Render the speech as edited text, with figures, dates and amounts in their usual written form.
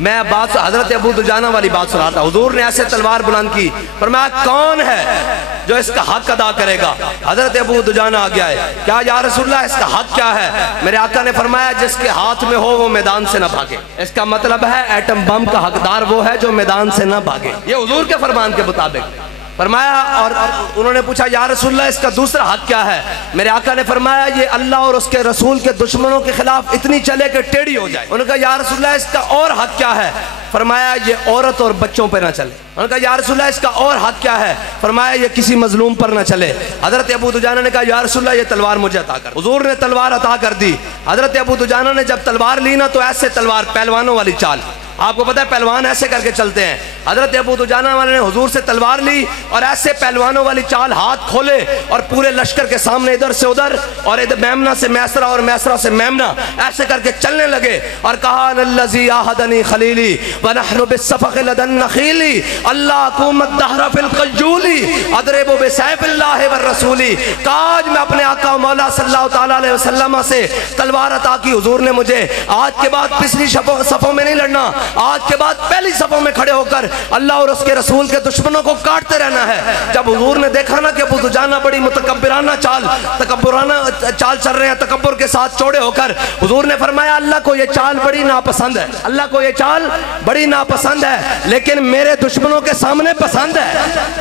میں حضرت ابو دجانہ والی بات سنا تھا، حضور نے ایسے تلوار بلند کی، فرمایا کون ہے جو اس کا حق ادا کرے گا؟ حضرت ابو دجانہ آ گیا ہے، کیا یا رسول اللہ اس کا حق کیا ہے؟ میرے آقا نے فرمایا جس کے ہاتھ میں ہو وہ میدان سے نہ بھاگے۔ اس کا مطلب ہے ایٹم بم کا حقدار وہ ہے جو میدان سے نہ بھاگے، یہ حضور کے فرمان کے مطابق فرمایا۔ اور انہوں نے پوچھا یا رسول اللہ اس کا دوسرا حق کیا ہے؟ میرے آقا نے فرمایا یہ اللہ اور اس کے رسول کے دشمنوں کے خلاف اتنی چلے کہ ٹیڑھی ہو جائے۔ انہوں نے کہا یا رسول اللہ اس کا اور حق کیا ہے؟ فرمایا یہ عورت اور بچوں پہ نہ چلے۔ انہوں نے کہا یا رسول اللہ اس کا اور حق کیا ہے؟ فرمایا یہ کسی مظلوم پر نہ چلے۔ حضرت ابو دجانہ نے کہا یا رسول اللہ یہ تلوار مجھے عطا کر۔ حضور نے تلوار عطا کر دی۔ حضرت ابو دجانہ نے جب تلوار لی نا تو ایسے تلوار، پہلوانوں والی چال، آپ کو پتہ ہے پہلوان ایسے کر کے چلتے ہیں۔ حضرت ابو دجانہ والے نے حضور سے تلوار لی اور ایسے پہلوانوں والی چال، ہاتھ کھولے اور پورے لشکر کے سامنے ادھر سے ادھر اور ادھر میمنہ سے میسرہ اور میسرہ سے میمنہ ایسے کر کے چلنے لگے اور کہا الذی عاہدنی خلیلی ونحن بالصفق لدى النخیل اللہ قومت دہر فی القجول اضرب بسیف اللہ والرسول۔ کاج میں اپنے آقا و مولا صلی اللہ تعالیٰ علیہ وسلم سے تلوار عطا کی، حضور نے مجھے آج کے بعد پچھلی صفوں میں نہیں لڑنا، آج کے بعد پہلی صفوں میں کھڑے ہو کر اللہ اور اس کے رسول کے دشمنوں کو کاٹتے رہنا ہے۔ جب حضور نے دیکھا نا کہ ابو دجانہ بڑی متکبرانہ تکبرانہ چال چل رہے ہیں، تکبر کے ساتھ چوڑے ہو کر، حضور نے فرمایا اللہ کو یہ چال بڑی ناپسند ہے، اللہ کو یہ چال بڑی ناپسند ہے، لیکن میرے دشمنوں کے سامنے پسند ہے۔